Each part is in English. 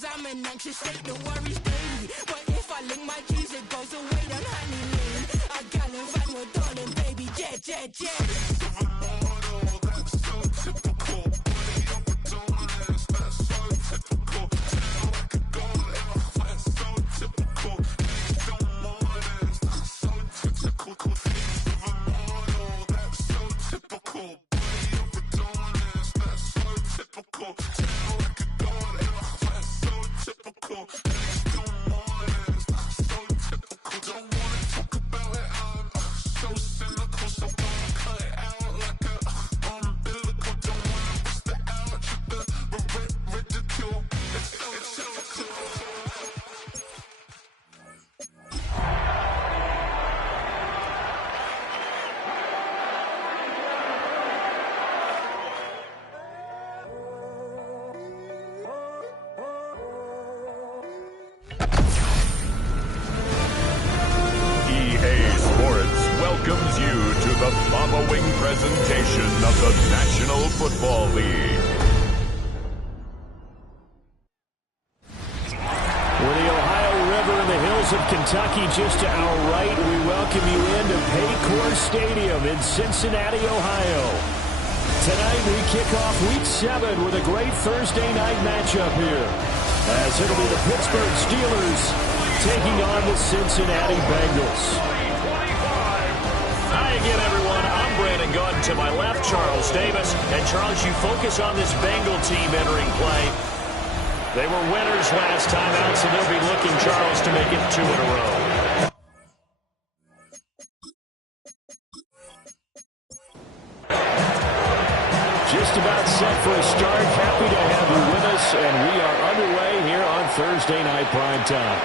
cause I'm an anxious state, the worries daily. But if I link my G's, it goes away down honey lane. I gallivant with darling, baby, jet, jet, jet. That's so typical. Body up a dominance, that's so typical. Tell like a goal, that's so typical. Please don't mind it, that's so typical. Please don't mind it, that's so typical. Body up a dominance, that's so typical. Tell like a goal, that's so typical. Please don't mind it, that's so typical. Don't wanna talk about it, I'm so cynical, so don't cut it out like a umbilical. Don't wanna bust it out, the ridicule. It's so typical. EA Sports welcomes you to the following presentation of the National Football League. With the Ohio River and the hills of Kentucky just to our right, we welcome you into Paycor Stadium in Cincinnati, Ohio. Tonight we kick off Week 7 with a great Thursday night matchup here, as it'll be the Pittsburgh Steelers taking on the Cincinnati Bengals. Hi again, everyone. I'm Brandon Gunn. To my left, Charles Davis. And Charles, you focus on this Bengal team entering play. They were winners last time out, so they'll be looking, Charles, to make it 2 in a row. Just about set for a start. Happy to have you with us, and we are underway here on Thursday Night Primetime.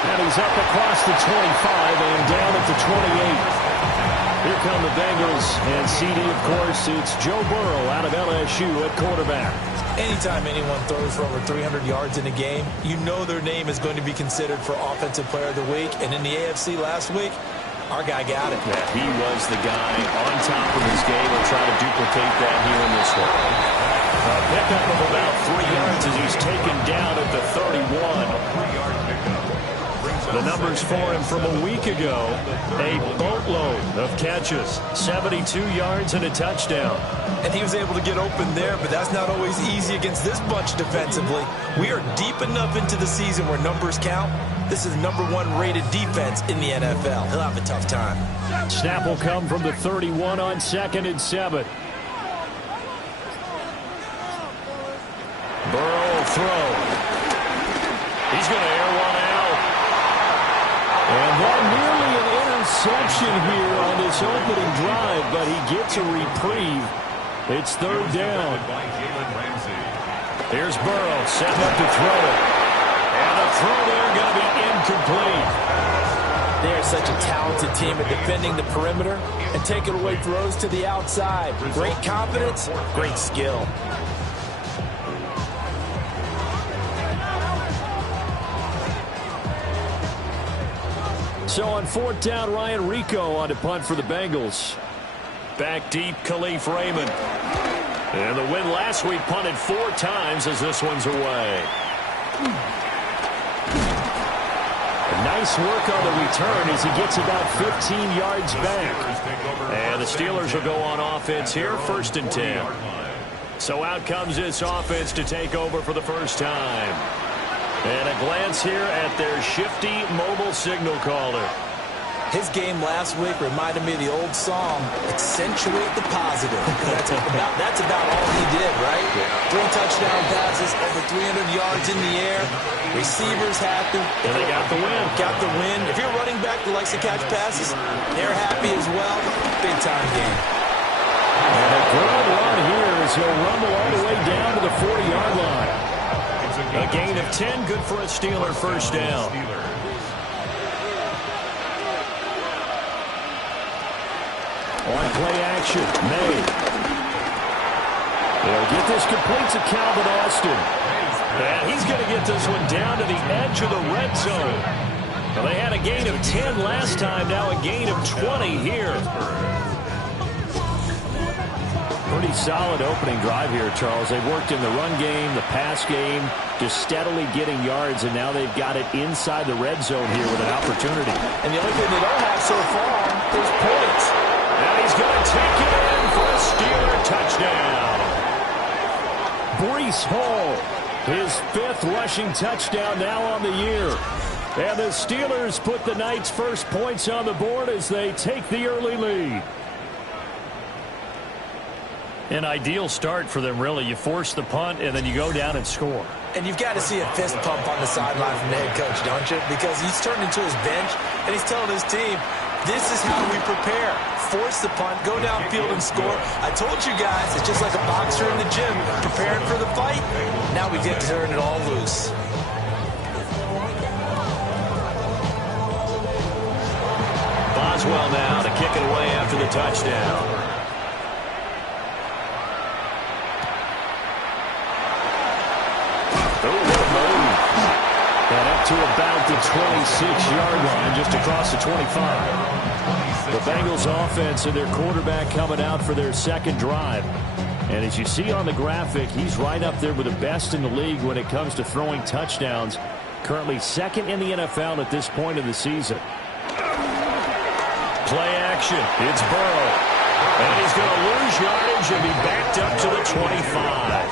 And he's up across the 25 and down at the 28. Here come the Bengals, and CD, of course, it's Joe Burrow out of LSU at quarterback. Anytime anyone throws for over 300 yards in a game, you know their name is going to be considered for Offensive Player of the Week. And in the AFC last week, our guy got it. Yeah, he was the guy on top of his game. We'll try to duplicate that here in this one. A pickup of about 3 yards as he's taken down at the 31. The numbers for him from a week ago, a boatload of catches, 72 yards and a touchdown. And he was able to get open there, but that's not always easy against this bunch defensively. We are deep enough into the season where numbers count. This is the #1 rated defense in the NFL. He'll have a tough time. Snap will come from the 31 on 2nd and 7. Burrow will throw. He's going to air one out. And then nearly an interception here on this opening drive, but he gets a reprieve. It's 3rd down. Here's Burrow setting up to throw it. And the throw there going to be incomplete. They're such a talented team at defending the perimeter and taking away throws to the outside. Great confidence, great skill. So on 4th down, Ryan Rico on to punt for the Bengals. Back deep, Khalif Raymond. And the win last week punted 4 times as this one's away. Nice work on the return as he gets about 15 yards back. And the Steelers will go on offense here, 1st and 10. So out comes this offense to take over for the first time. And a glance here at their shifty mobile signal caller. His game last week reminded me of the old song, accentuate the positive. That's about all he did, right? 3 touchdown passes, over 300 yards in the air. Receivers happy. And they got the win. Got the win. If you're running back that likes to catch passes, they're happy as well. Big-time game. And a good run here as he'll rumble all the way down to the 40-yard line. A gain of 10, good for a Steeler first down. On play action, May. They'll get this complete to Calvin Austin. And he's going to get this one down to the edge of the red zone. Well, they had a gain of 10 last time, now a gain of 20 here. Pretty solid opening drive here, Charles. They've worked in the run game, the pass game, just steadily getting yards, and now they've got it inside the red zone here with an opportunity. And the only thing they don't have so far is points. And he's going to take it in for a Steeler touchdown. Breece Hall, his 5th rushing touchdown now on the year. And the Steelers put the Knights' first points on the board as they take the early lead. An ideal start for them, really. You force the punt, and then you go down and score. And you've got to see a fist pump on the sideline from the head coach, don't you? Because he's turned into his bench, and he's telling his team, this is how we prepare. Force the punt, go downfield and score. I told you guys, it's just like a boxer in the gym, preparing for the fight. Now we get to turn it all loose. Boswell now to kick it away after the touchdown. And up to about the 26-yard line, just across the 25. The Bengals offense and their quarterback coming out for their second drive. And as you see on the graphic, he's right up there with the best in the league when it comes to throwing touchdowns. Currently second in the NFL at this point of the season. Play action. It's Burrow. And he's going to lose yardage and be backed up to the 25.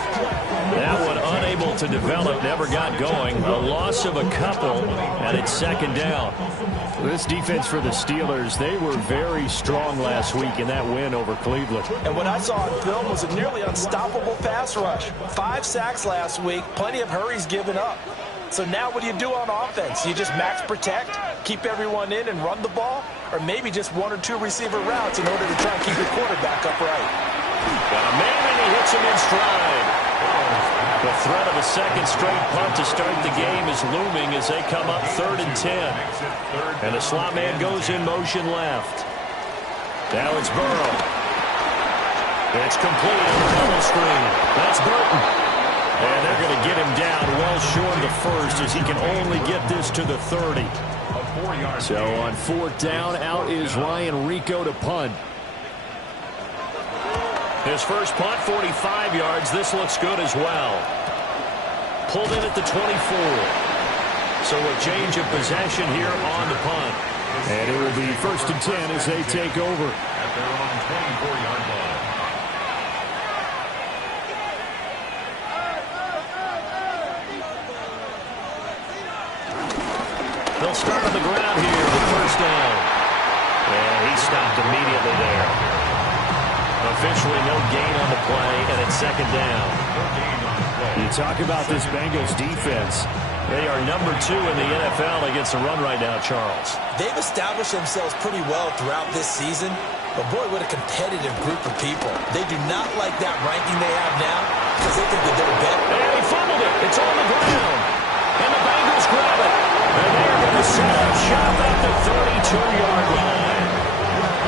That one unable to develop, never got going. A loss of a couple, and it's second down. This defense for the Steelers, they were very strong last week in that win over Cleveland. And what I saw on film was a nearly unstoppable pass rush. 5 sacks last week, plenty of hurries given up. So now what do you do on offense? You just max protect, keep everyone in and run the ball? Or maybe just 1 or 2 receiver routes in order to try and keep your quarterback upright? Got a man, and he hits him in stride. The threat of a second straight punt to start the game is looming as they come up 3rd and 10. And the slot man goes in motion left. Now it's Burrow. It's complete on the double screen. That's Burton. And they're going to get him down well short of the first as he can only get this to the 30. So on 4th down, out is Ryan Rico to punt. His first punt, 45 yards. This looks good as well. Pulled in at the 24. So a change of possession here on the punt. And it will be 1st and 10 as they take over. At their own 24-yard line. They'll start on the ground here with 1st down. And he stopped immediately there. Officially no gain on the play, and it's 2nd down. You talk about this Bengals defense. They are number 2 in the NFL against the run right now, Charles. They've established themselves pretty well throughout this season, but boy, what a competitive group of people. They do not like that ranking they have now because they think that they're better. And he fumbled it. It's on the ground. And the Bengals grab it. And they're going to set up shop at the 32-yard line.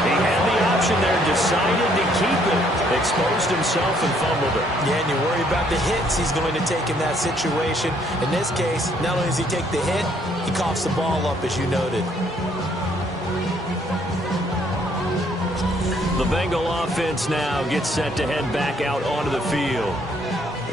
He had the option there, decided to keep it, exposed himself and fumbled it. Yeah, and you worry about the hits he's going to take in that situation. In this case, not only does he take the hit, he coughs the ball up, as you noted. The Bengal offense now gets set to head back out onto the field.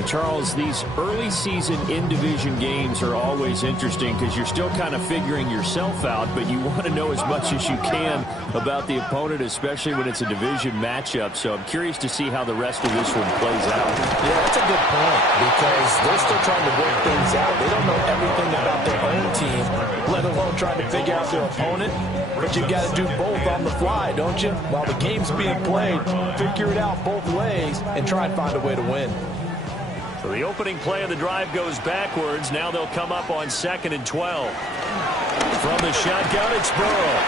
Charles, these early season in-division games are always interesting because you're still kind of figuring yourself out, but you want to know as much as you can about the opponent, especially when it's a division matchup. So I'm curious to see how the rest of this one plays out. Yeah, that's a good point because they're still trying to work things out. They don't know everything about their own team, let alone trying to figure out their opponent. But you got to do both on the fly, don't you? While the game's being played, figure it out both ways and try and find a way to win. So the opening play of the drive goes backwards. Now they'll come up on 2nd and 12. From the shotgun, it's Burrow.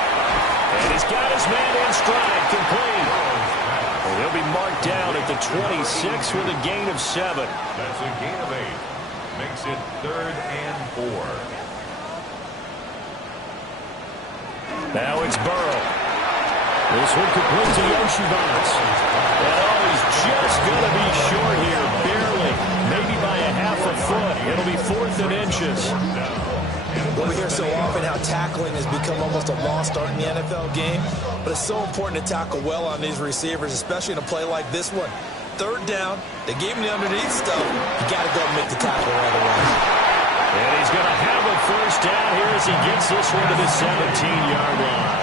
And he's got his man in stride, complete. And he'll be marked down at the 26 with a gain of 7. That's a gain of 8. Makes it 3rd and 4. Now it's Burrow. This one complete to Yoshibas. And he's just going to be short here, barely. Maybe by a half a foot. It'll be 4th and inches. Well, we hear so often how tackling has become almost a lost art in the NFL game, but it's so important to tackle well on these receivers, especially in a play like this one. third down. They gave him the underneath stuff. You got to go and make the tackle right away. And he's going to have a first down here as he gets this one to the 17-yard line.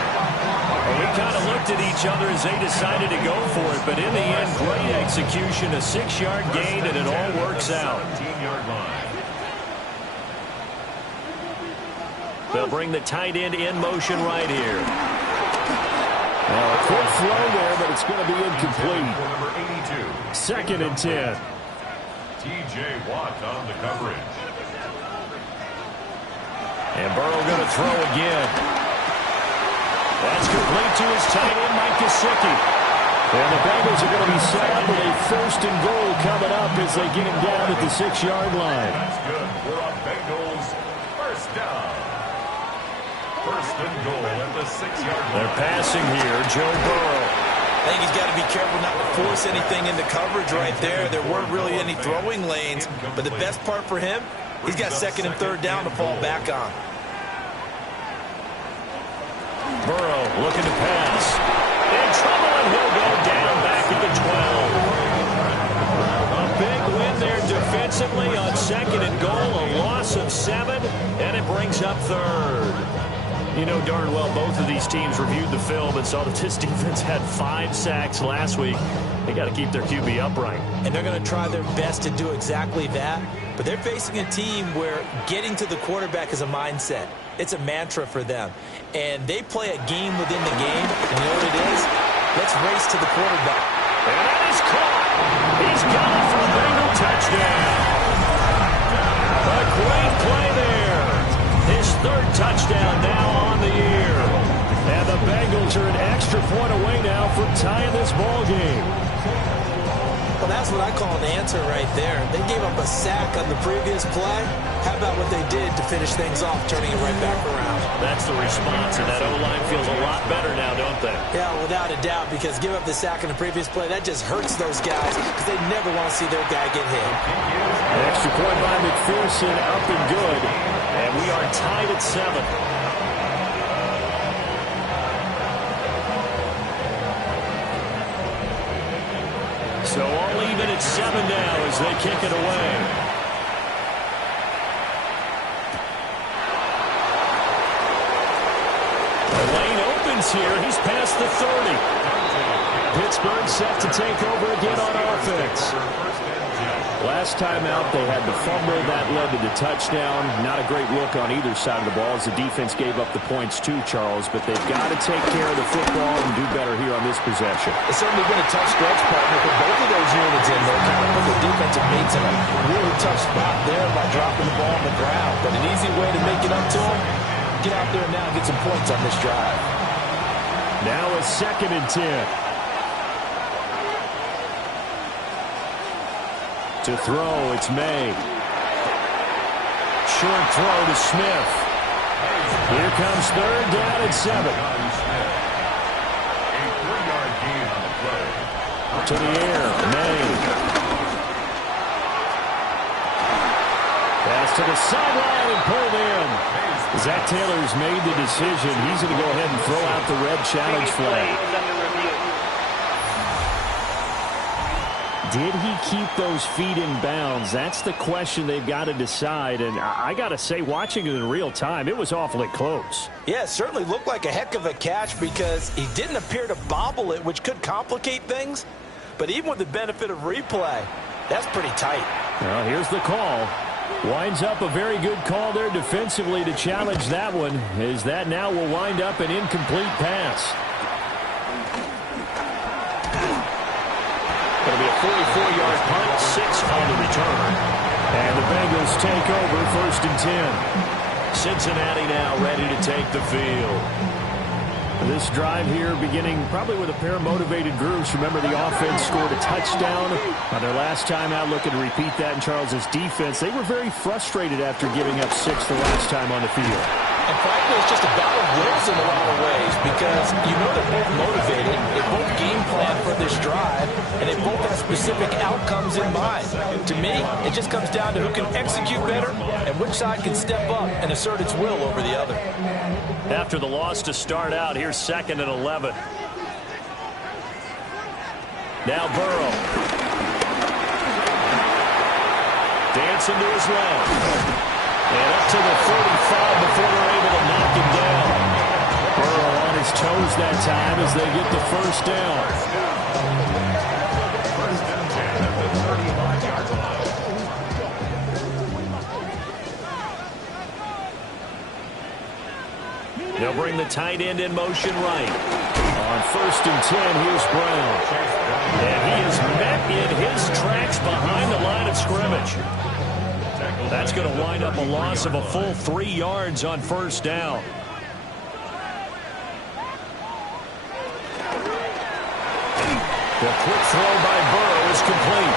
Well, we kind of looked at each other as they decided to go for it, but in the end, great execution, a 6-yard gain, and it all works out. 17-yard line. They'll bring the tight end in motion right here. Well, a quick throw there, but it's going to be incomplete. Number 82. 2nd and 10. T.J. Watt on the coverage. And Burrow going to throw again. That's complete to his tight end, Mike Gesicki. And the Bengals are going to be set up with a 1st and goal coming up as they get him down at the 6-yard line. That's good. We're on Bengals. First down. 1st and goal at the 6-yard line. They're passing here, Joe Burrow. I think he's got to be careful not to force anything into coverage right there. There weren't really any throwing lanes, but the best part for him, he's got 2nd and 3rd down to fall back on. Burrow looking to pass. In trouble, and he'll go down back at the 12. A big win there defensively on 2nd and goal. A loss of 7, and it brings up 3rd. You know darn well both of these teams reviewed the film and saw that this defense had 5 sacks last week. They got to keep their QB upright. And they're going to try their best to do exactly that. But they're facing a team where getting to the quarterback is a mindset. It's a mantra for them. And they play a game within the game. And you know what it is? Let's race to the quarterback. And that is caught. He's got it for a Bengal touchdown. A great play there. His 3rd touchdown now on the year. And the Bengals are an extra point away now from tying this ball game. Well, that's what I call an answer right there. They gave up a sack on the previous play. How about what they did to finish things off, turning it right back around? That's the response, and that O-line feels a lot better now, don't they? Yeah, without a doubt, because give up the sack on the previous play, that just hurts those guys because they never want to see their guy get hit. An extra point by McPherson, up and good. And we are tied at 7. So all even at 7 now as they kick it away. The lane opens here. He's past the 30. Pittsburgh set to take over again on offense. Last time out, they had the fumble that led to the touchdown. Not a great look on either side of the ball as the defense gave up the points too, Charles. But they've got to take care of the football and do better here on this possession. It's certainly been a tough stretch, partner, for both of those units in there. Kind of put the defensive mates in a really tough spot there by dropping the ball on the ground. But an easy way to make it up to them, get out there now and get some points on this drive. Now a 2nd and 10. To throw, it's May. Short throw to Smith. Here comes 3rd down and 7. A 3-yard gain on the play. To the air, May. Pass to the sideline and pulled in. Zach Taylor's made the decision. He's going to go ahead and throw out the red challenge flag. Did he keep those feet in bounds? That's the question they've got to decide. And I got to say, watching it in real time, it was awfully close. Yeah, it certainly looked like a heck of a catch because he didn't appear to bobble it, which could complicate things. But even with the benefit of replay, that's pretty tight. Well, here's the call. Winds up a very good call there defensively to challenge that one, as that now will wind up an incomplete pass. Going to be a 44-yard punt, 6 on the return. And the Bengals take over 1st and 10. Cincinnati now ready to take the field. This drive here beginning probably with a pair of motivated groups. Remember, the offense scored a touchdown on their last time out, looking to repeat that in Charles's defense. They were very frustrated after giving up 6 the last time on the field. And frankly, it's just a battle of wills in a lot of ways because you know they're both motivated, they both game plan for this drive, and they both have specific outcomes in mind. To me, it just comes down to who can execute better and which side can step up and assert its will over the other. After the loss to start out, here's 2nd and 11. Now Burrow. dancing to his left. And up to the 35 before they're able to knock him down. Burrow on his toes that time as they get the first down. They'll bring the tight end in motion right. On 1st and 10, here's Brown. And he is met in his tracks behind the line of scrimmage. That's going to wind up a loss of a full 3 yards on 1st down. The quick throw by Burrow is complete.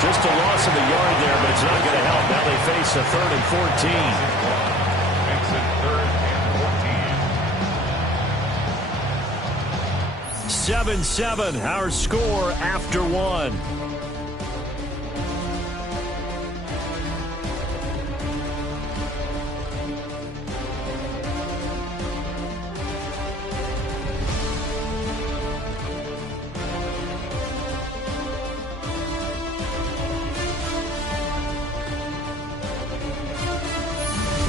Just a loss of a yard there, but it's not going to help. Now they face a 3rd and 14. Makes it 3rd and 14. 7-7, our score after 1.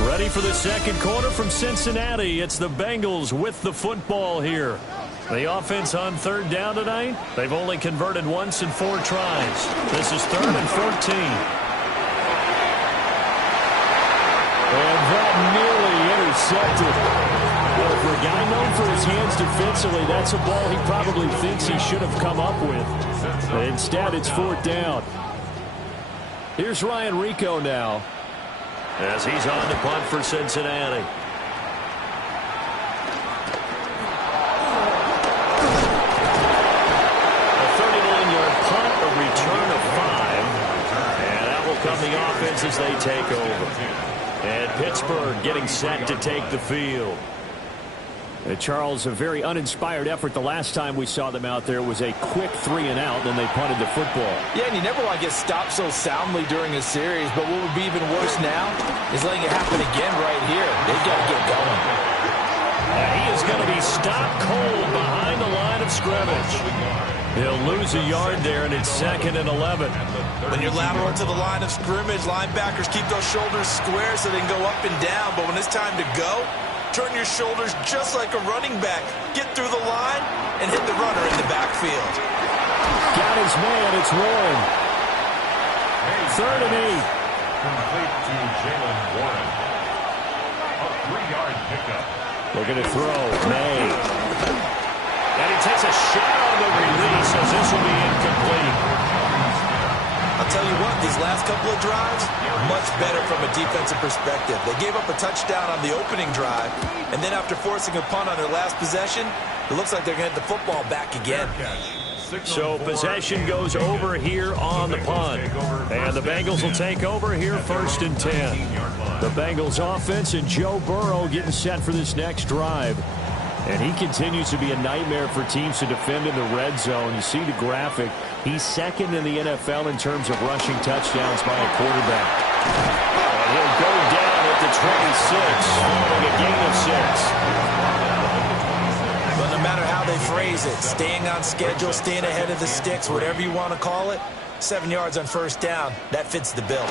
Ready for the second quarter from Cincinnati. It's the Bengals with the football here. The offense on 3rd down tonight, they've only converted once in 4 tries. This is 3rd and 14. And that nearly intercepted. Well, for a guy known for his hands defensively, that's a ball he probably thinks he should have come up with. Instead, it's 4th down. Here's Ryan Rico now, as he's on to punt for Cincinnati. A 39-yard punt, a return of 5. And that will come the offense as they take over. And Pittsburgh getting set to take the field. Charles, a very uninspired effort. The last time we saw them out there was a quick 3 and out, then they punted the football. Yeah, and you never want to get stopped so soundly during a series, but what would be even worse now is letting it happen again right here. They've got to get going. He is going to be stopped cold behind the line of scrimmage. He'll lose a yard there, and it's 2nd and 11. When you're lateral to the line of scrimmage, linebackers keep those shoulders square so they can go up and down, but when it's time to go, turn your shoulders just like a running back. Get through the line and hit the runner in the backfield. Got his man. It's Warren. 3rd and 8. Complete to Jalen Warren. A 3-yard pickup. Looking to throw. May. And he takes a shot on the release as this will be incomplete. I'll tell you what, these last couple of drives, much better from a defensive perspective. They gave up a touchdown on the opening drive, and then after forcing a punt on their last possession, it looks like they're going to get the football back again. So possession goes over here on the punt. And the Bengals will take over here 1st and 10. The Bengals offense and Joe Burrow getting set for this next drive. And he continues to be a nightmare for teams to defend in the red zone. You see the graphic. He's 2nd in the NFL in terms of rushing touchdowns by a quarterback. And he'll go down at the 26, following a gain of 6. But no matter how they phrase it, staying on schedule, staying ahead of the sticks, whatever you want to call it, 7 yards on 1st down, that fits the bill.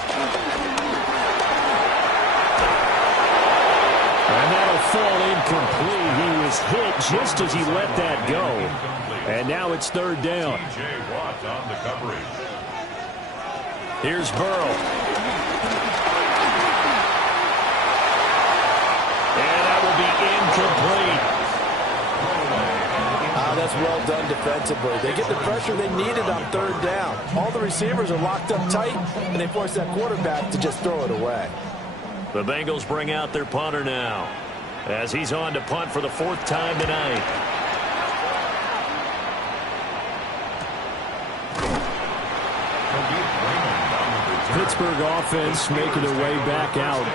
And that'll fall incomplete. He was hit just as he let that go. And now it's 3rd down. On the coverage. Here's Burrow. And that will be incomplete. That's well done defensively. They get the pressure they needed on 3rd down. All the receivers are locked up tight, and they force that quarterback to just throw it away. The Bengals bring out their punter now, as he's on to punt for the 4th time tonight. Pittsburgh offense making their way back out.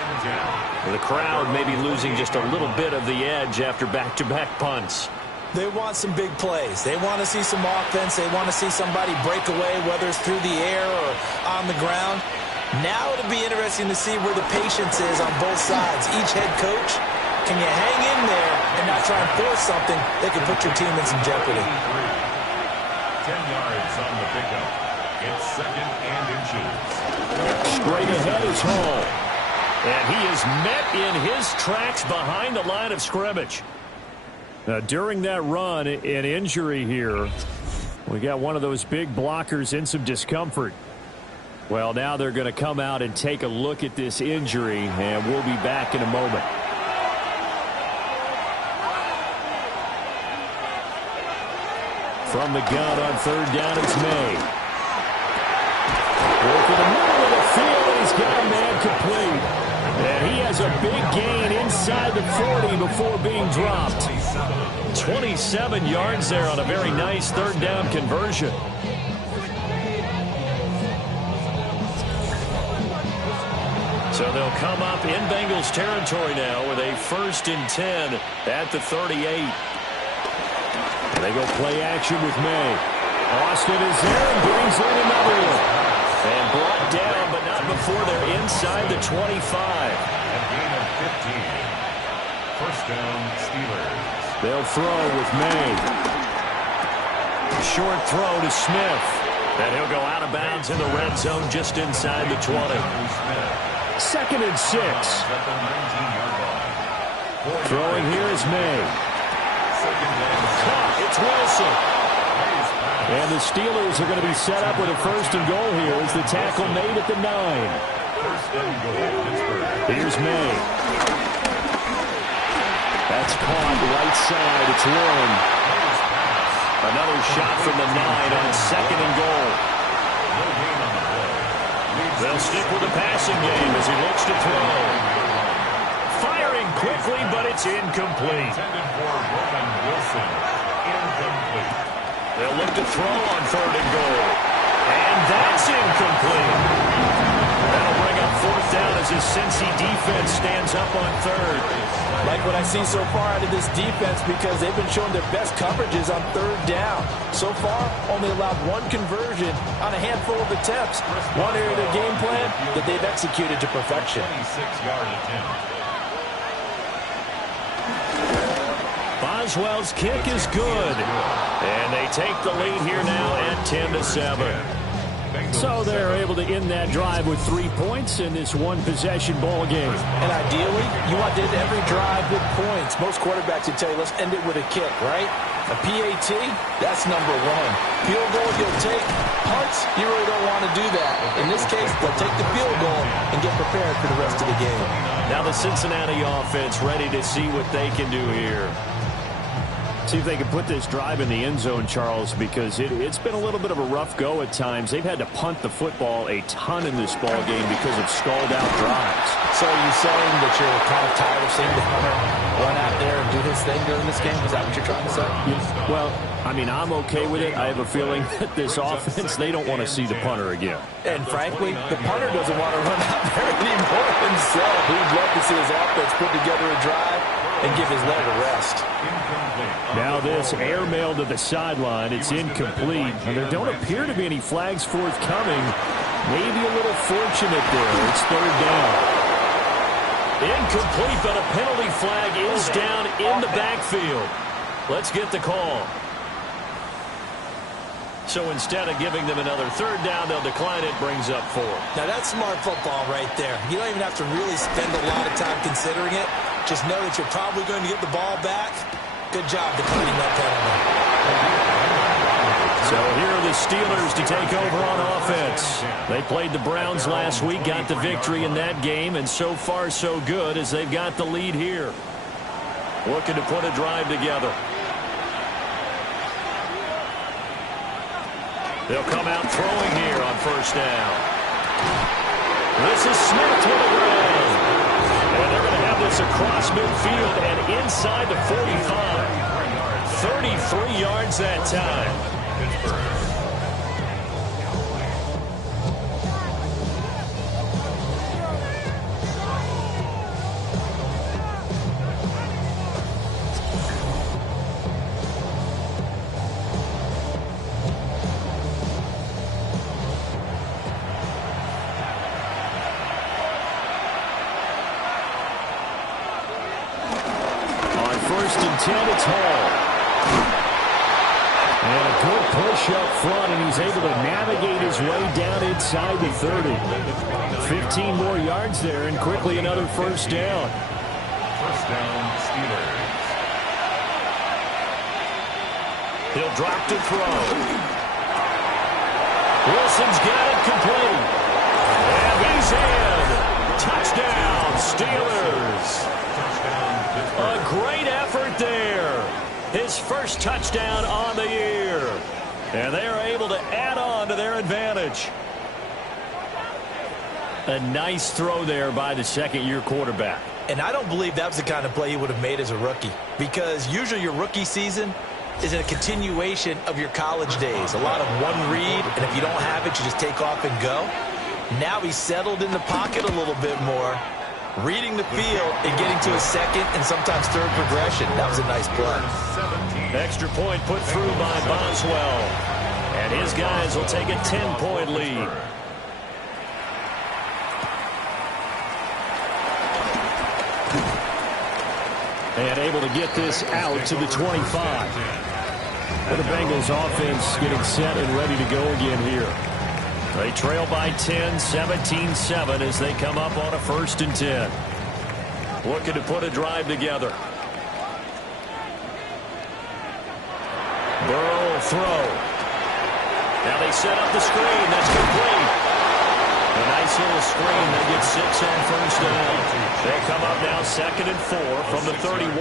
The crowd may be losing just a little bit of the edge after back-to-back punts. They want some big plays. They want to see some offense. They want to see somebody break away, whether it's through the air or on the ground. Now it'll be interesting to see where the patience is on both sides. Each head coach, can you hang in there and not try and force something that can put your team in some jeopardy? 10 yards on the pickup. It's 2nd and inches. Straight ahead is Hall. And he is met in his tracks behind the line of scrimmage. Now, during that run, an injury here. We got one of those big blockers in some discomfort. Well, now they're going to come out and take a look at this injury, and we'll be back in a moment. From the gun on 3rd down, it's May. Working the middle of the field, and he's got a man complete. And he has a big gain inside the 40 before being dropped. 27 yards there on a very nice 3rd down conversion. So they'll come up in Bengals territory now with a 1st and 10 at the 38. They go play action with May. Austin is there and brings in another one. And brought down, but not before they're inside the 25. A gain of 15. 1st down, Steelers. They'll throw with May. Short throw to Smith. And he'll go out of bounds in the red zone just inside the 20. 2nd and 6. At the 19-yard line. Throwing here is May. Caught. It's Wilson. And the Steelers are going to be set up with a 1st and goal here as the tackle made at the 9. 1st and goal, Pittsburgh. Here's May. That's caught right side. It's Warren. Another shot from the 9 on 2nd and goal. They'll stick with the passing game as he looks to throw. Firing quickly, but it's incomplete. Intended for Roman Wilson. Incomplete. They'll look to throw on 3rd and goal. And that's incomplete. That'll bring up 4th down as his Cincy defense stands up on 3rd. Like what I see so far out of this defense because they've been showing their best coverages on 3rd down. So far, only allowed 1 conversion on a handful of attempts. One area of their game plan that they've executed to perfection. 26-yard attempt. Boswell's kick is good. And they take the lead here now at 10-7. So they're able to end that drive with 3 points in this one-possession ball game. And ideally, you want to end every drive with points. Most quarterbacks would tell you, let's end it with a kick, right? A PAT, that's number 1. Field goal, you'll take. Punts, you really don't want to do that. In this case, they'll take the field goal and get prepared for the rest of the game. Now the Cincinnati offense ready to see what they can do here. See if they can put this drive in the end zone, Charles, because it's been a little bit of a rough go at times. They've had to punt the football a ton in this ball game because of stalled-out drives. So are you saying that you're kind of tired of seeing the punter run out there and do his thing during this game? Is that what you're trying to say? Well, I mean, I'm okay with it. I have a feeling that this offense, they don't want to see the punter again. And frankly, the punter doesn't want to run out there anymore himself. He'd love to see his offense put together a drive and give his leg a rest. Now this airmail to the sideline. It's incomplete. And there don't appear to be any flags forthcoming. Maybe a little fortunate there. It's 3rd down. Incomplete, but a penalty flag is down in the backfield. Let's get the call. So instead of giving them another 3rd down, they'll decline it, brings up 4. Now that's smart football right there. You don't even have to really spend a lot of time considering it. Just know that you're probably going to get the ball back. Good job declining that penalty. So here are the Steelers to take over on offense. They played the Browns last week, got the victory in that game, and so far so good as they've got the lead here. Looking to put a drive together. They'll come out throwing here on 1st down. This is Smith to the ground. And they're going to have this across midfield and inside the 45. 33 yards that time. On 1st and 10, it's Hall. And a good push up front, and he's able to navigate his way down inside the 30. 15 more yards there, and quickly another first down. First down, Steelers. He'll drop to throw. Wilson's got it complete. And he's in. Touchdown, Steelers. A great effort there. His first touchdown on the year. And they are able to add on to their advantage. A nice throw there by the second-year quarterback. And I don't believe that was the kind of play he would have made as a rookie. Because usually your rookie season is a continuation of your college days. A lot of one read, and if you don't have it, you just take off and go. Now he's settled in the pocket a little bit more, reading the field and getting to his second and sometimes third progression. That was a nice play. Extra point put through by Boswell. And his guys will take a 10-point lead. And able to get this out to the 25. And the Bengals offense getting set and ready to go again here. They trail by 10, 17-7 as they come up on a 1st and 10. Looking to put a drive together. Burrow will throw. Now they set up the screen. That's complete. A nice little screen. They get 6 on 1st down. They come up now 2nd and 4 from the 31.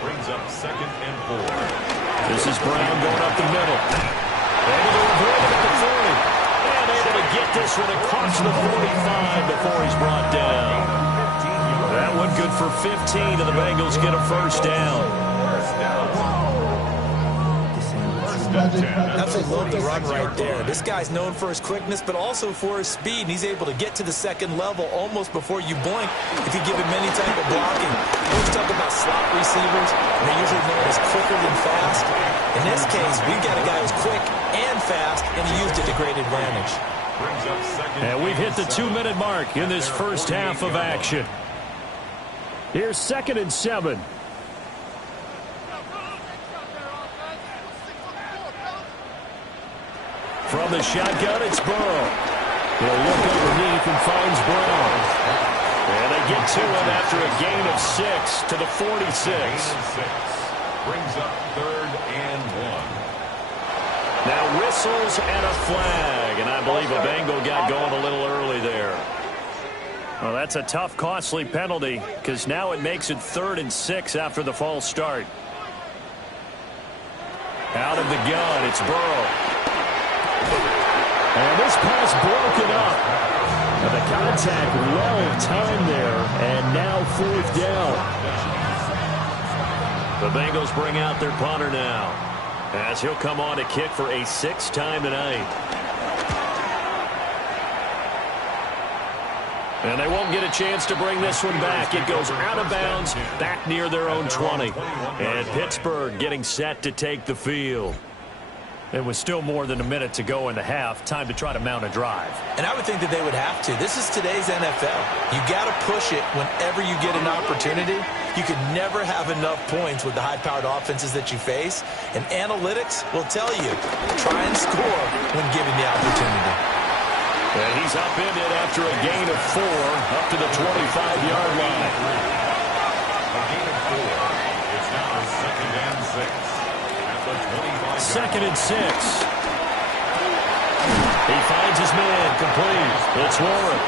Brings up 2nd and 4. This is Brown going up the middle. Able to avoid it at the 40. And able to get this one across the 45 before he's brought down. That one good for 15, and the Bengals get a 1st down. That's a low run right there. This guy's known for his quickness, but also for his speed. And he's able to get to the second level almost before you blink if you give him any type of blocking. We always talk about slot receivers, and they're usually known as quicker than fast. In this case, we've got a guy who's quick and fast, and he used it to great advantage. And we've hit the 2-minute mark in this first half of action. Here's 2nd and 7. From the shotgun, it's Burrow. He'll look underneath and finds Brown. And they get to him after a gain of 6 to the 46. Brings up 3rd and 1. Now whistles and a flag. And I believe a Bengal got going a little early there. Well, that's a tough, costly penalty because now it makes it 3rd and 6 after the false start. Out of the gun, it's Burrow. And this pass broken up. And the contact well of time there. And now 4th down. The Bengals bring out their punter now, as he'll come on to kick for a 6th time tonight. And they won't get a chance to bring this one back. It goes out of bounds, back near their own 20. And Pittsburgh getting set to take the field. It was still more than a minute to go in the half. Time to try to mount a drive. And I would think that they would have to. This is today's NFL. You got to push it whenever you get an opportunity. You can never have enough points with the high-powered offenses that you face. And analytics will tell you, try and score when given the opportunity. And he's upended after a gain of 4 up to the 25-yard line. A gain of 4. It's now 2nd and 6. 2nd and 6. He finds his man complete. It's Warren.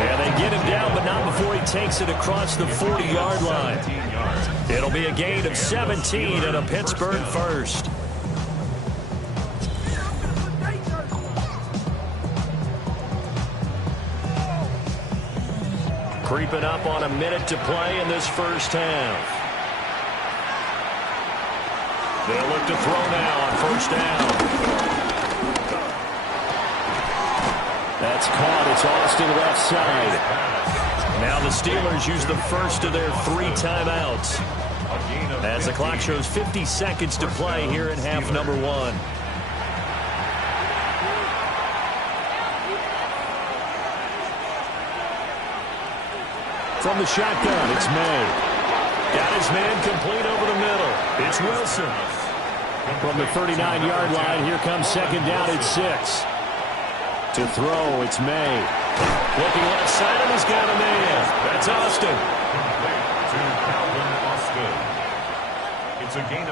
And they get him down, but not before he takes it across the 40-yard line. It'll be a gain of 17 and a Pittsburgh 1st. Creeping up on a minute to play in this first half. They'll look to throw now on 1st down. That's caught. It's Austin left side. Now the Steelers use the first of their 3 timeouts. As the clock shows 50 seconds to play here in half number 1. From the shotgun, it's May. Got his man complete over the middle. It's Wilson. From the 39-yard line, here comes second down at 6. To throw, it's May. Looking left side, and he's got a man. That's Austin.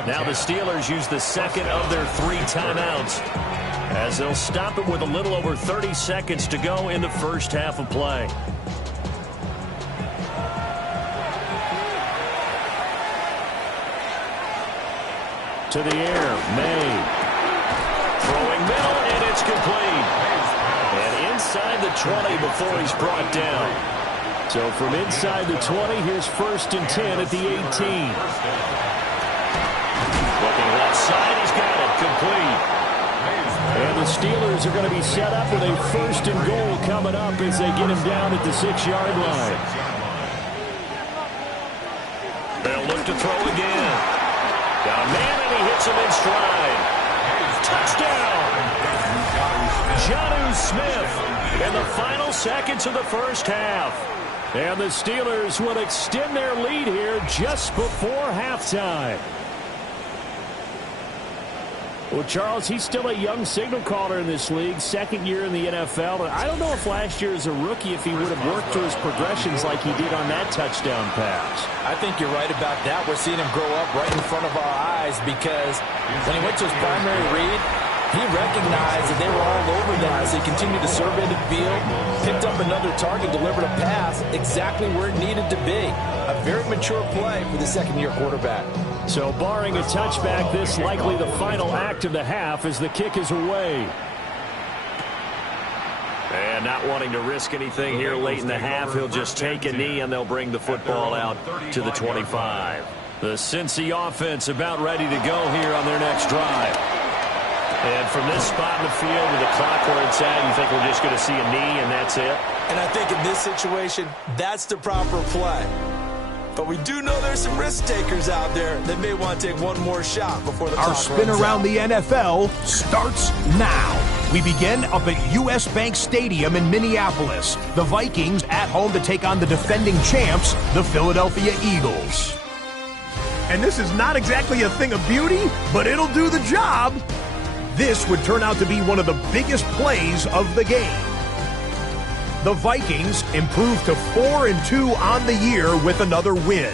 Now the Steelers use the second of their 3 timeouts, as they'll stop it with a little over 30 seconds to go in the first half of play. To the air, May. Throwing middle, and it's complete. And inside the 20 before he's brought down. So from inside the 20, here's 1st and 10 at the 18. Looking left side, he's got it, complete. And the Steelers are going to be set up with a 1st and goal coming up as they get him down at the 6-yard line. They'll look to throw again. Got a man, and he hits him in stride. Touchdown! Jonnu Smith in the final seconds of the first half. And the Steelers will extend their lead here just before halftime. Well, Charles, he's still a young signal caller in this league, 2nd year in the NFL. And I don't know if last year as a rookie if he would have worked through his progressions like he did on that touchdown pass. I think you're right about that. We're seeing him grow up right in front of our eyes because when he went to his primary read, he recognized that they were all over that as he continued to survey the field, picked up another target, delivered a pass exactly where it needed to be. A very mature play for the 2nd-year quarterback. So barring a touchback, this likely the final act of the half as the kick is away. And not wanting to risk anything here late in the half, he'll just take a knee and they'll bring the football out to the 25. The Cincy offense about ready to go here on their next drive. And from this spot in the field with the clock where it's at, you think we're just going to see a knee and that's it? And I think in this situation, that's the proper play. But we do know there's some risk takers out there that may want to take one more shot before the clock runs out. Our spin around the NFL starts now. We begin up at U.S. Bank Stadium in Minneapolis. The Vikings at home to take on the defending champs, the Philadelphia Eagles. And this is not exactly a thing of beauty, but it'll do the job. This would turn out to be one of the biggest plays of the game. The Vikings improved to 4-2 on the year with another win.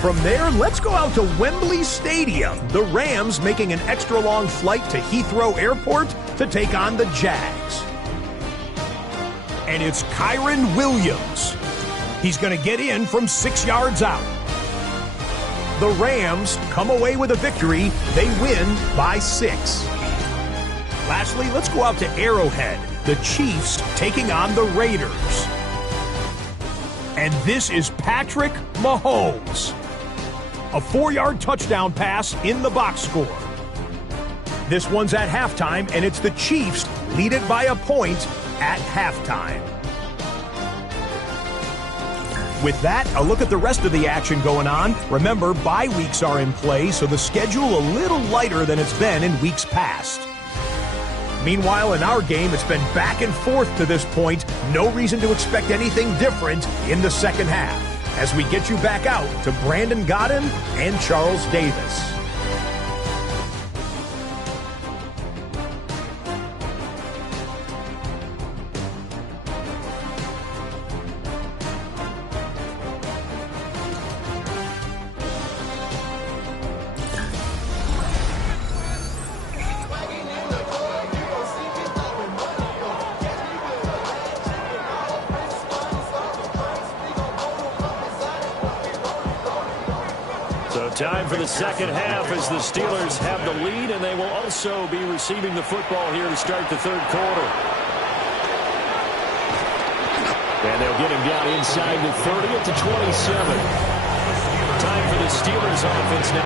From there, let's go out to Wembley Stadium. The Rams making an extra long flight to Heathrow Airport to take on the Jags. And it's Kyron Williams. He's going to get in from 6 yards out. The Rams come away with a victory. They win by 6. Lastly, let's go out to Arrowhead. The Chiefs taking on the Raiders. And this is Patrick Mahomes. A 4-yard touchdown pass in the box score. This one's at halftime, and it's the Chiefs lead it by a point at halftime. With that, a look at the rest of the action going on. Remember, bye weeks are in play, so the schedule a little lighter than it's been in weeks past. Meanwhile, in our game, it's been back and forth to this point. No reason to expect anything different in the second half, as we get you back out to Brandon Godden and Charles Davis. Time for the second half as the Steelers have the lead, and they will also be receiving the football here to start the third quarter. And they'll get him down inside the 30 at the 27. Time for the Steelers offense now.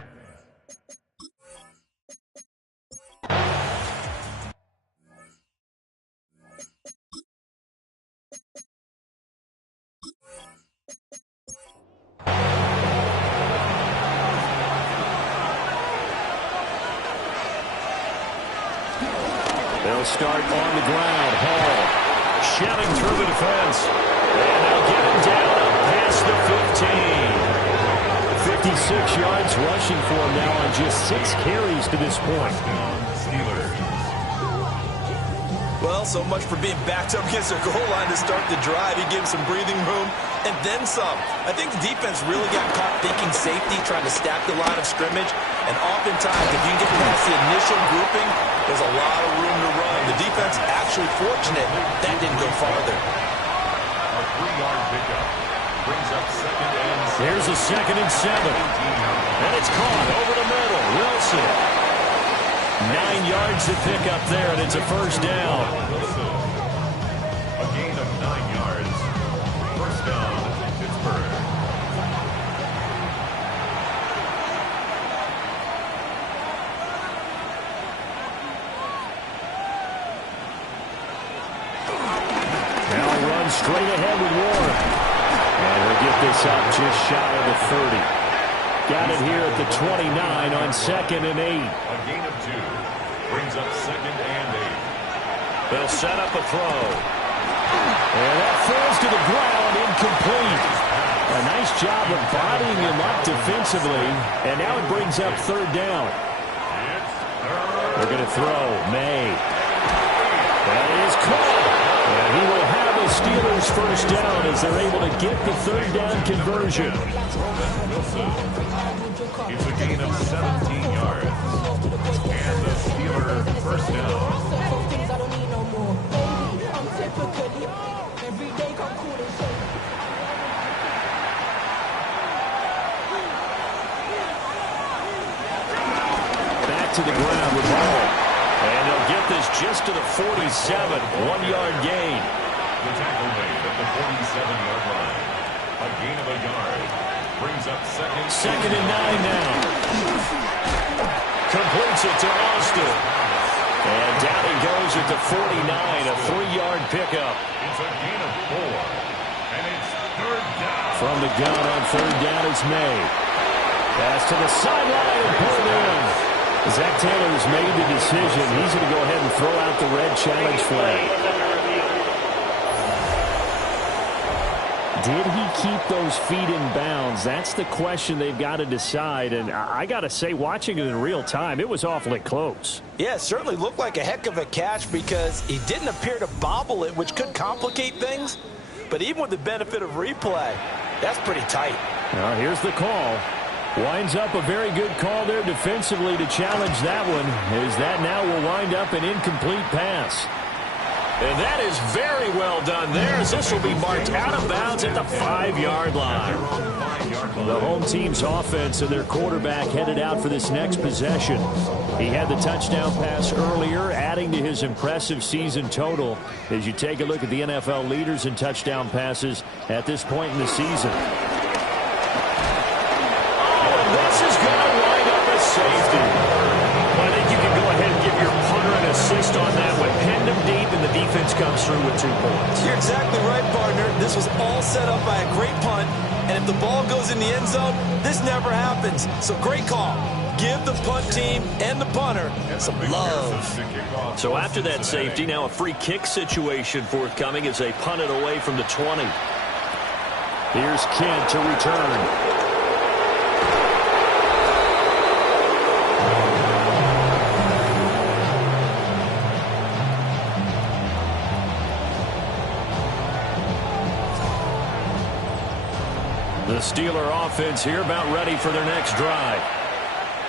They'll start on the ground. Hall Shedding through the defense. And they'll get him down up past the 15. 56 yards rushing for him now on just 6 carries to this point. Well, so much for being backed up against the goal line to start the drive. He gave some breathing room and then some. I think the defense really got caught thinking safety, trying to stack the line of scrimmage. And oftentimes, if you can get past the initial grouping, there's a lot of room to run. The defense actually fortunate that didn't go farther. A 3-yard pickup brings up second and 7. Here's a 2nd and 7. And it's caught over the middle. Wilson. 9 yards to pick up there, and it's a first down. A gain of 9 yards. First down, Pittsburgh. Now run straight ahead with Warren. And he'll get this up just shy of the 30. Got it here at the 29 on 2nd and 8. A gain of 2 brings up 2nd and 8. They'll set up a throw. And that falls to the ground, incomplete. A nice job of bodying him up defensively. And now it brings up 3rd down. They're going to throw. May. That is caught. And he will have a Steelers first down as they're able to get the 3rd down conversion. It's a gain of 17 yards. And the Steeler first down. Back to the ground with Hall. And they'll get this just to the 47. 1-yard gain. The tackle made at the 47-yard line. A gain of a yard. Brings up second and 9 now. Completes it to Austin. And down he goes at the 49. A 3-yard pickup. It's a gain of 4. And it's 3rd down. From the gun on 3rd down is May. Pass to the sideline and pulled in. Zach Taylor's made the decision. He's going to go ahead and throw out the red challenge flag. Did he keep those feet in bounds? That's the question they've got to decide. And I got to say, watching it in real time, it was awfully close. Yeah, it certainly looked like a heck of a catch because he didn't appear to bobble it, which could complicate things. But even with the benefit of replay, that's pretty tight. Now, here's the call. Winds up a very good call there defensively to challenge that one, as that now will wind up an incomplete pass. And that is very well done there, as this will be marked out of bounds at the 5-yard line. The home team's offense and their quarterback headed out for this next possession. He had the touchdown pass earlier, adding to his impressive season total as you take a look at the NFL leaders in touchdown passes at this point in the season. This is going to wind up a safety. Well, I think you can go ahead and give your punter an assist on that one. Pinned him deep, and the defense comes through with 2 points. You're exactly right, partner. This was all set up by a great punt, and if the ball goes in the end zone, this never happens. So great call. Give the punt team and the punter some love. So after that safety, now a free kick situation forthcoming as they punt it away from the 20. Here's Kent to return. The Steeler offense here about ready for their next drive.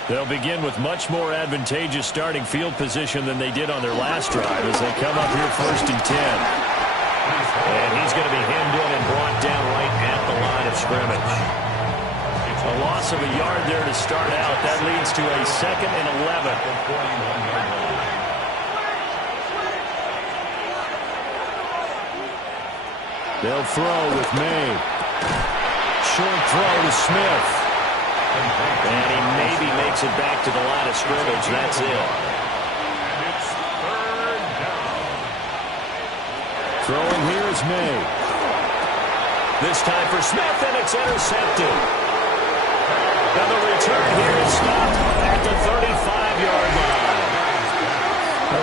They'll begin with much more advantageous starting field position than they did on their last drive as they come up here 1st and 10. And he's going to be hemmed in and brought down right at the line of scrimmage. A loss of a yard there to start out. That leads to a 2nd and 11. They'll throw with May. Short throw to Smith. And he maybe makes it back to the line of scrimmage. That's it. Throwing here is May. This time for Smith, and it's intercepted. Now the return here is stopped at the 35-yard line.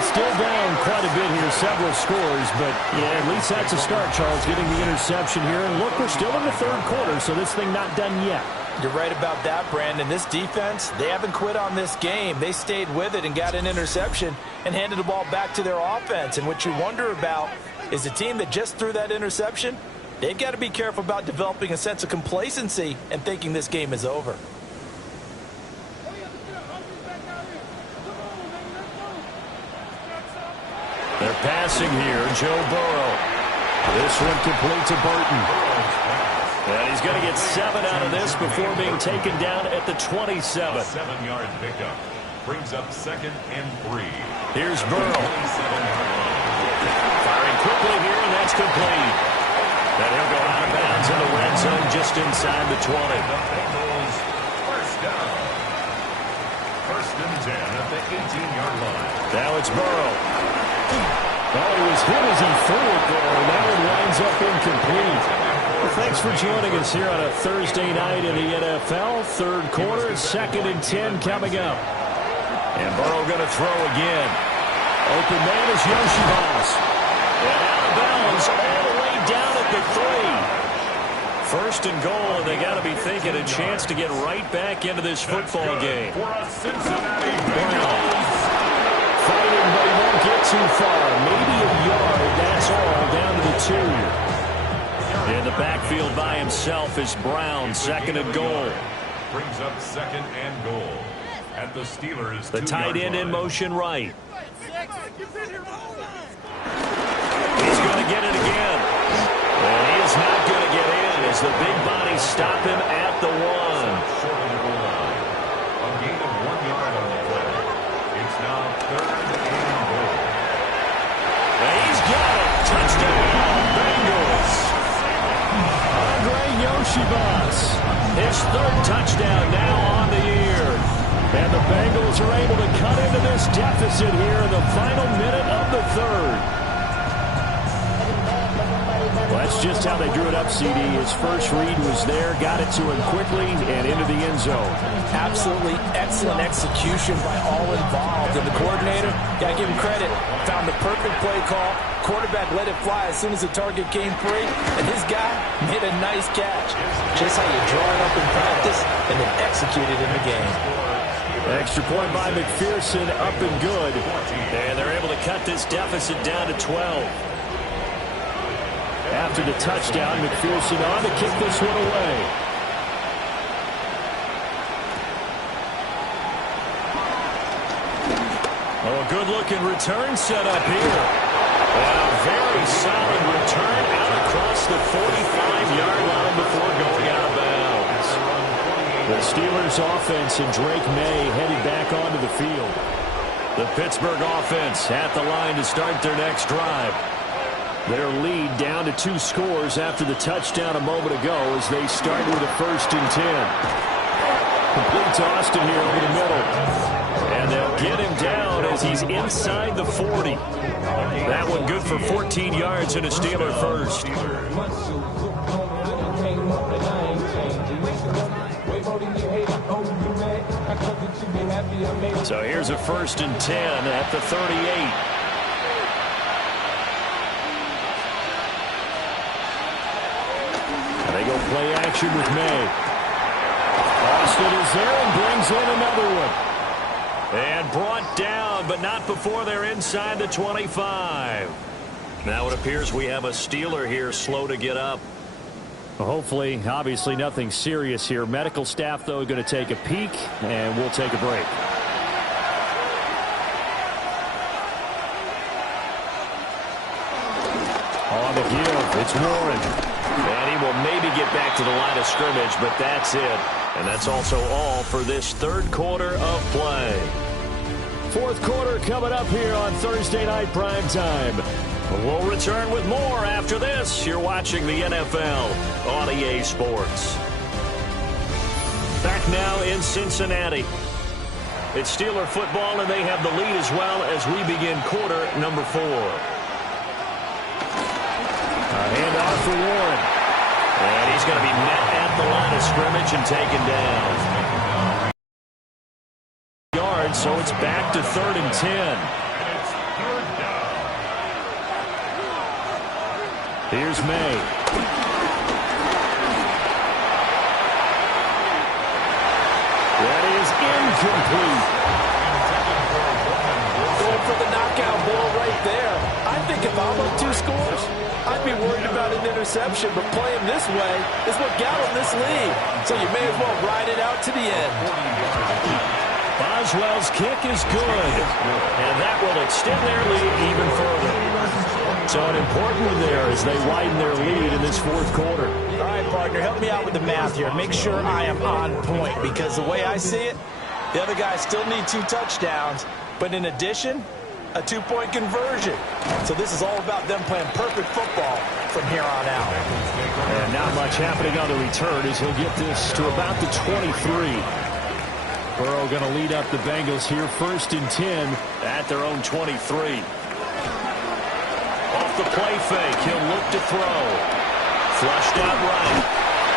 Still down quite a bit here, several scores, but yeah, at least that's a start, Charles, getting the interception here. And look, we're still in the third quarter, so this thing not done yet. You're right about that, Brandon. This defense, they haven't quit on this game. They stayed with it and got an interception and handed the ball back to their offense. And what you wonder about is the team that just threw that interception, they've got to be careful about developing a sense of complacency and thinking this game is over. They're passing here, Joe Burrow. This one complete to Burton. And he's going to get 7 out of this before being taken down at the 27. 7-yard pickup brings up 2nd and 3. Here's Burrow. Firing quickly here, and that's complete. And he'll go out of bounds in the red zone just inside the 20. The Bengals first down. 1st and 10 at the 18-yard line. Now it's Burrow. Oh, he was hit as he threw it there, and that one winds up incomplete. Well, thanks for joining us here on a Thursday night in the NFL. Third quarter, 2nd and 10 coming up. And Burrow going to throw again. Open man is Yoshibas. And out of bounds all the way down at the 3. 1st and goal, and they got to be thinking a chance to get right back into this football game. For a Cincinnati Bengals. Fighting, but he won't get too far. Maybe a yard, that's all, down to the 2. In the backfield by himself is Brown, 2nd and goal. Brings up 2nd and goal. At the Steelers' The tight end in motion right. He's going to get it again. And he is not going to get in as the big bodies stop him at the 1. Short of the goal line. A gain of 1 yard on the play. It's now 3rd and goal. And he's got it. Touchdown, Bengals. Andre Yoshibas. His 3rd touchdown now on the year. And the Bengals are able to cut into this deficit here in the final minute of the 3rd. Well, that's just how they drew it up, CD. His first read was there, got it to him quickly, and into the end zone. Absolutely excellent execution by all involved. And the coordinator, got to give him credit, found the perfect play call. Quarterback let it fly as soon as the target came free, and his guy made a nice catch. Just how you draw it up in practice and then execute it in the game. Extra point by McPherson, up and good. And they're able to cut this deficit down to 12. After the touchdown, McPherson on to kick this one away. Oh, a good-looking return set up here. And a very solid return out across the 45-yard line before going out of bounds. The Steelers' offense and Drake May headed back onto the field. The Pittsburgh offense at the line to start their next drive. Their lead down to 2 scores after the touchdown a moment ago as they start with a 1st and 10. Complete to Austin here over the middle. And they'll get him down as he's inside the 40. That one good for 14 yards and a Steeler first. So here's a 1st and 10 at the 38. They go play action with May. Austin is there and brings in another one. And brought down, but not before they're inside the 25. Now it appears we have a Steeler here slow to get up. Well, hopefully, obviously nothing serious here. Medical staff, though, going to take a peek, and we'll take a break. On the give, it's Warren. And he will maybe get back to the line of scrimmage, but that's it. And that's also all for this 3rd quarter of play. 4th quarter coming up here on Thursday Night Primetime. We'll return with more after this. You're watching the NFL on EA Sports. Back now in Cincinnati. It's Steeler football, and they have the lead as well as we begin quarter number 4. A handoff for Warren. And he's going to be met at the line of scrimmage and taken down. Yards, so it's back to 3rd and 10. Here's May. That is incomplete. Going for the knockout ball right there. I think if I'm up 2 scores, I'd be worried about an interception, but playing this way is what got them this lead. So you may as well ride it out to the end. Boswell's kick is good, and that will extend their lead even further. So an important one there as they widen their lead in this 4th quarter. All right, partner, help me out with the math here. Make sure I am on point, because the way I see it, the other guys still need 2 touchdowns, but in addition, a 2-point conversion. So this is all about them playing perfect football from here on out. And not much happening on the return as he'll get this to about the 23. Burrow going to lead up the Bengals here, 1st and 10 at their own 23. Off the play fake, he'll look to throw. Flushed out right.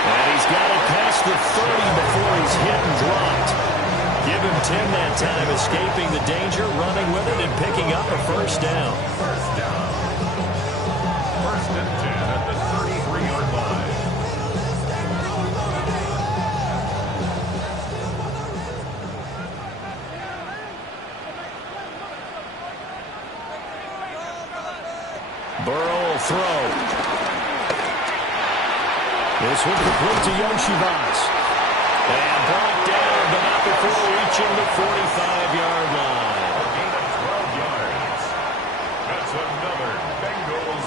And he's got it past the 30 before he's hit and dropped. Give him 10 that time, escaping the danger, running with it, and picking up a 1st down. 1st down. 1st and 10 at the 33-yard line. Burrow will throw. This one complete to Yoshivas. And brought down, but not before reaching the 45-yard line. A gain of 12 yards. That's another Bengals.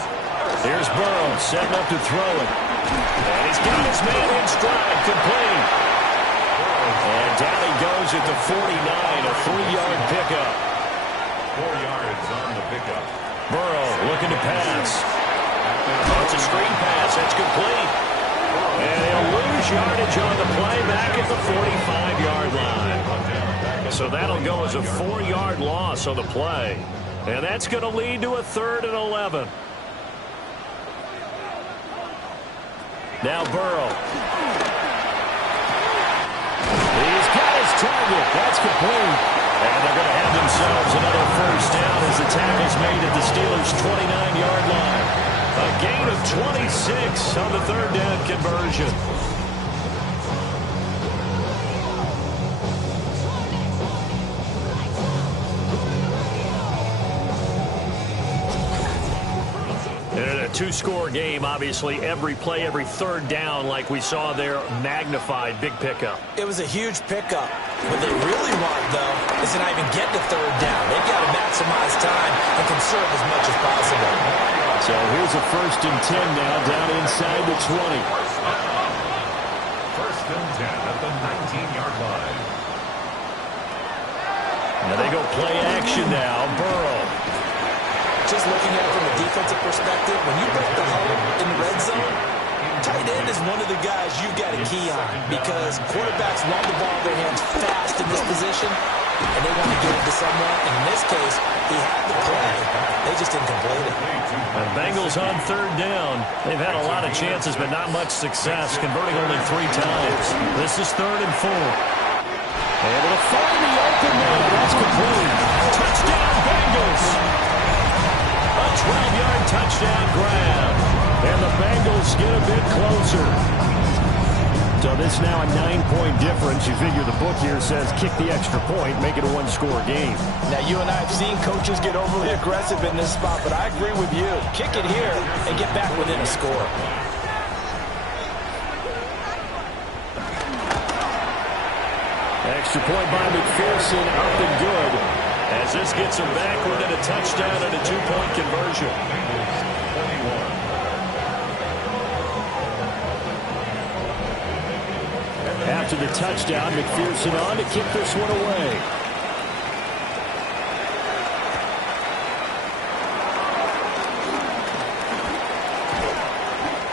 Here's Burrow setting up to throw it. And he's got his man in stride, complete. And down he goes at the 49, a 3-yard pickup. 4 yards on the pickup. Burrow looking to pass. Oh, it's a screen pass. That's complete. And he'll lose yardage on the play back at the 45-yard line. So that'll go as a 4-yard loss on the play. And that's going to lead to a 3rd and 11. Now Burrow. He's got his target. That's complete. And they're going to have themselves another 1st down as the tackle's made at the Steelers' 29-yard line. A gain of 26 on the 3rd down conversion. And in a 2-score game, obviously, every play, every 3rd down, like we saw there, magnified, big pickup. It was a huge pickup. What they really want, though, is to not even get to 3rd down. They've got to maximize time and conserve as much as possible. So here's a 1st and 10 now, down inside the 20. 1st and 10 at the 19-yard line. Now they go play action now. Burrow. Just looking at it from a defensive perspective, when you break the huddle in the red zone, tight end is one of the guys you've got to key on, because quarterbacks want the ball in their hands fast in this position, and they want to get it to someone. And in this case, he had the play. They just didn't complete it. And Bengals on 3rd down. They've had a lot of chances, but not much success, converting only 3 times. This is 3rd and 4. Able to find the open man. That's complete. Touchdown, Bengals. A 12-yard touchdown grab. And the Bengals get a bit closer. So this now a 9-point difference. You figure the book here says kick the extra point, make it a 1-score game. Now, you and I have seen coaches get overly aggressive in this spot, but I agree with you. Kick it here and get back within a score. Extra point by McPherson, up and good. As this gets them back within a touchdown and a 2-point conversion. 21. After the touchdown, McPherson on to kick this one away.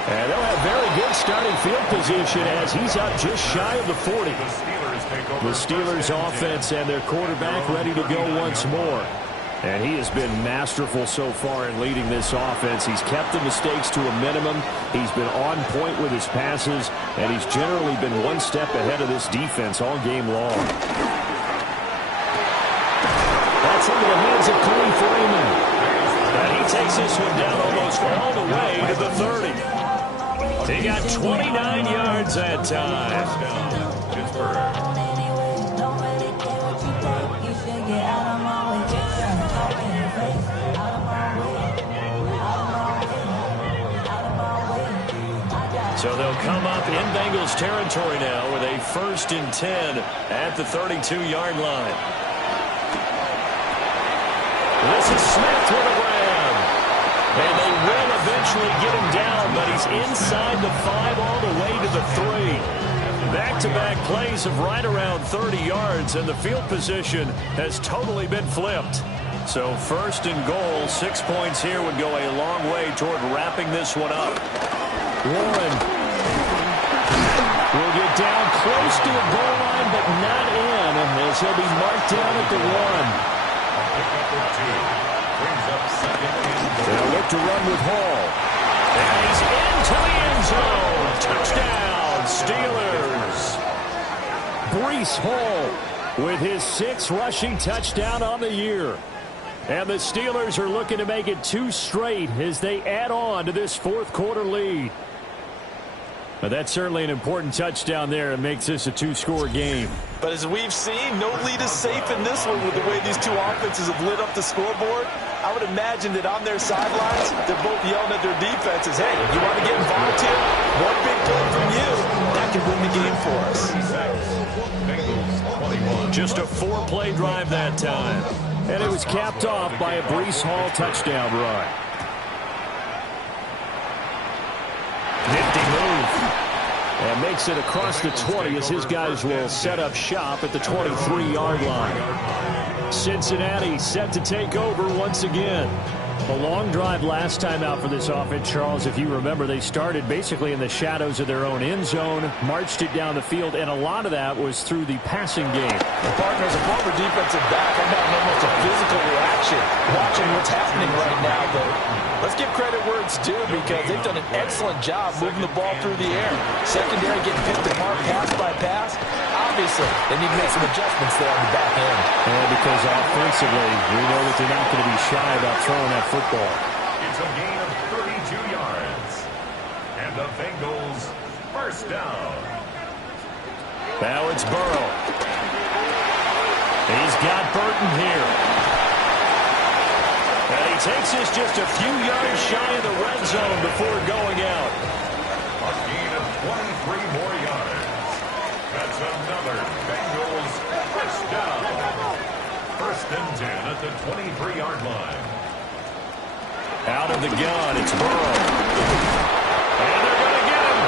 And they'll have very good starting field position as he's up just shy of the 40. The Steelers offense and their quarterback ready to go once more. And he has been masterful so far in leading this offense. He's kept the mistakes to a minimum. He's been on point with his passes, and he's generally been one step ahead of this defense all game long. That's into the hands of Cody Freeman. And he takes this one down almost all the way to the 30. He got 29 yards that time. Pittsburgh. So they'll come up in Bengals territory now with a 1st and 10 at the 32-yard line. This is Smith with a grab. And they will eventually get him down, but he's inside the 5 all the way to the 3. Back-to-back plays of right around 30 yards, and the field position has totally been flipped. So 1st and goal, 6 points here would go a long way toward wrapping this one up. Warren will get down close to the goal line, but not in, as he'll be marked down at the 1. They'll look to run with Hall. And he's into the end zone. Touchdown, Steelers. Breece Hall with his 6th rushing touchdown on the year. And the Steelers are looking to make it 2 straight as they add on to this 4th quarter lead. But that's certainly an important touchdown there. It makes this a 2-score game. But as we've seen, no lead is safe in this one with the way these 2 offenses have lit up the scoreboard. I would imagine that on their sidelines, they're both yelling at their defenses, hey, you want to get involved here? One big play from you, that can win the game for us. Just a 4-play drive that time. And it was capped off by a Breece Hall touchdown run. Nifty move. And makes it across the 20 as his guys will set up shop at the 23-yard line. Cincinnati set to take over once again. A long drive last time out for this offense, Charles. If you remember, they started basically in the shadows of their own end zone, marched it down the field, and a lot of that was through the passing game. The partners, a former defensive back, I'm having almost a physical reaction watching what's happening right now. But let's give credit where it's due because they've done an excellent job moving the ball through the air. Secondary getting picked apart pass by pass. Obviously, they need to make some adjustments there on the back end. And because offensively, we know that they're not going to be shy about throwing that football. It's a gain of 32 yards. And the Bengals first down. Now it's Burrow. He's got Burton here. And he takes this just a few yards shy of the red zone before going out. A gain of 23 more yards. That's another Bengals first down. 1st and 10 at the 23-yard line. Out of the gun, it's Burrow. And they're going to get him.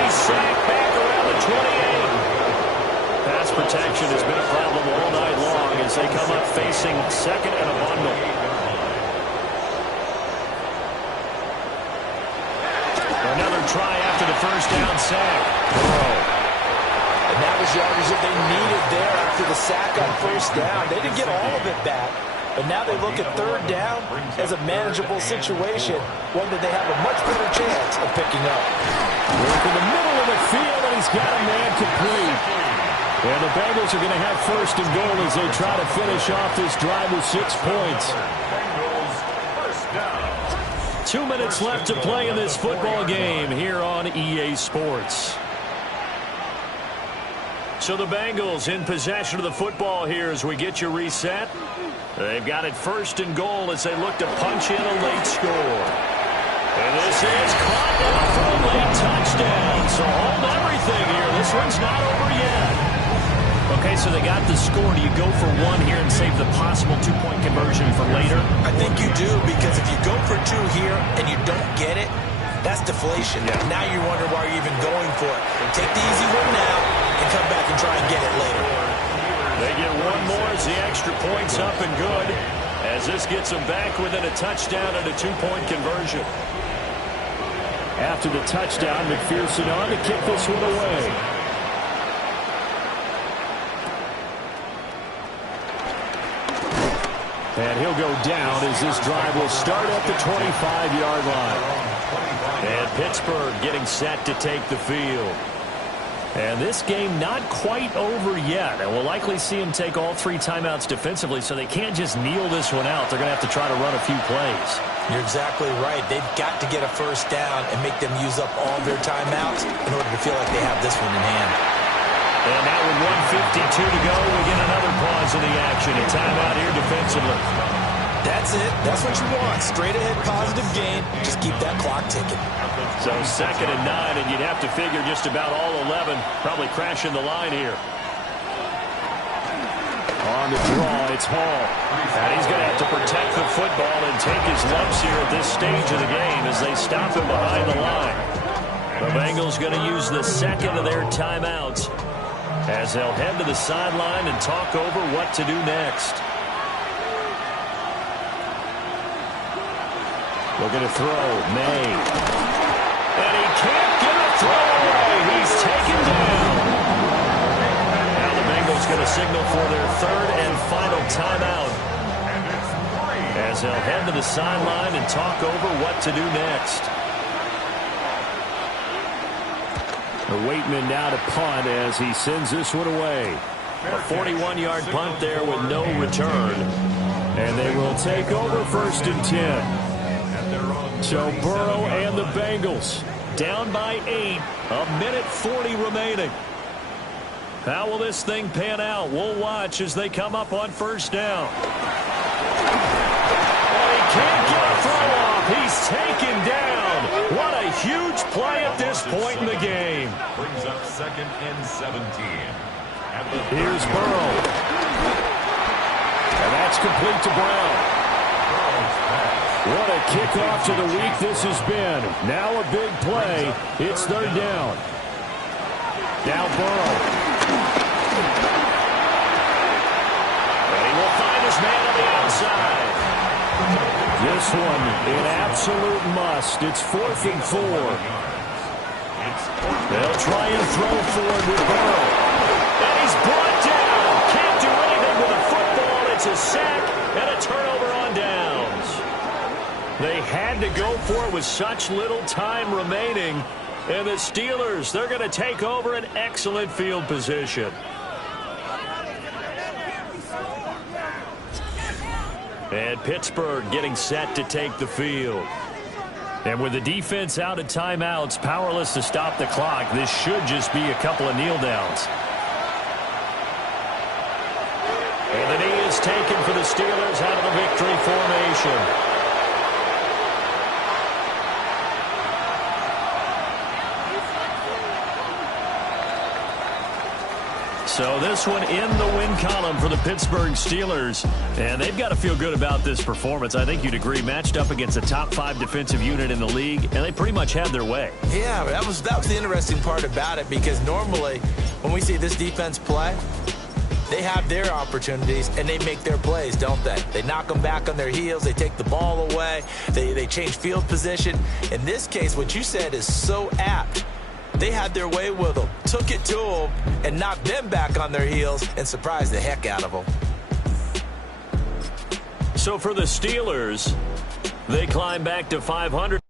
He's sacked back around the 28. Pass protection has been a problem all night long as they come up facing 2nd and a bundle. Another try after the 1st down sack. Burrow. And that was yardage that they needed there after the sack on 1st down. They didn't get all of it back, but now they look at 3rd down as a manageable situation, one that they have a much better chance of picking up. Work in the middle of the field, and he's got a man complete. And the Bengals are going to have 1st and goal as they try to finish off this drive with 6 points. Bengals first down. 2 minutes left to play in this football game here on EA Sports. So the Bengals in possession of the football here as we get you reset. They've got it 1st and goal as they look to punch in a late score. And this is caught now for a late touchdown. So hold everything here. This one's not over yet. Okay, so they got the score. Do you go for 1 here and save the possible 2-point conversion for later? I think you do, because if you go for 2 here and you don't get it, that's deflation. Yeah. Now you wonder why you're even going for it. Take the easy one now and come back and try and get it later. They get 1 more as the extra point's up and good, as this gets them back within a touchdown and a 2-point conversion. After the touchdown, McPherson on to kick this one away. And he'll go down as this drive will start at the 25-yard line. And Pittsburgh getting set to take the field. And this game not quite over yet. And we'll likely see him take all 3 timeouts defensively, so they can't just kneel this one out. They're going to have to try to run a few plays. You're exactly right. They've got to get a first down and make them use up all their timeouts in order to feel like they have this one in hand. And now with 1:52 to go, we get another pause in the action. A timeout here defensively. That's it. That's what you want. Straight ahead positive gain. Just keep that clock ticking. So 2nd and 9, and you'd have to figure just about all 11 probably crashing the line here. On the draw, it's Hall. And he's going to have to protect the football and take his lumps here at this stage of the game as they stop him behind the line. The Bengals going to use the second of their timeouts as they'll head to the sideline and talk over what to do next. Looking to throw, May. And he can't get a throw away. He's taken down. Now the Bengals going to signal for their 3rd and final timeout as they'll head to the sideline and talk over what to do next. The Waitman now to punt as he sends this one away. A 41-yard punt there with no return. And they will take over 1st and 10. So Burrow and the Bengals down by 8, 1:40 remaining. How will this thing pan out? We'll watch as they come up on 1st down. And he can't get a throw off. He's taken down. What a huge play at this point in the game. Brings up 2nd and 17. Here's Burrow. And that's complete to Brown. What a kickoff to the week this has been. Now a big play. It's 3rd down. Now Burrow. And he will find his man on the outside. This one an absolute must. It's 4th and 4. They'll try and throw forward with Burrow. And he's brought down. Can't do anything with a football. It's a sack and a turnover on downs. They had to go for it with such little time remaining. And the Steelers, they're going to take over an excellent field position. And Pittsburgh getting set to take the field. And with the defense out of timeouts, powerless to stop the clock, this should just be a couple of kneel downs. And the knee is taken for the Steelers out of the victory formation. So this one in the win column for the Pittsburgh Steelers. And they've got to feel good about this performance. I think you'd agree, matched up against a top 5 defensive unit in the league, and they pretty much had their way. Yeah, that was the interesting part about it, because normally when we see this defense play, they have their opportunities and they make their plays, don't they? They knock them back on their heels. They take the ball away. They change field position. In this case, what you said is so apt. They had their way with them, took it to them, and knocked them back on their heels and surprised the heck out of them. So for the Steelers, they climb back to 500.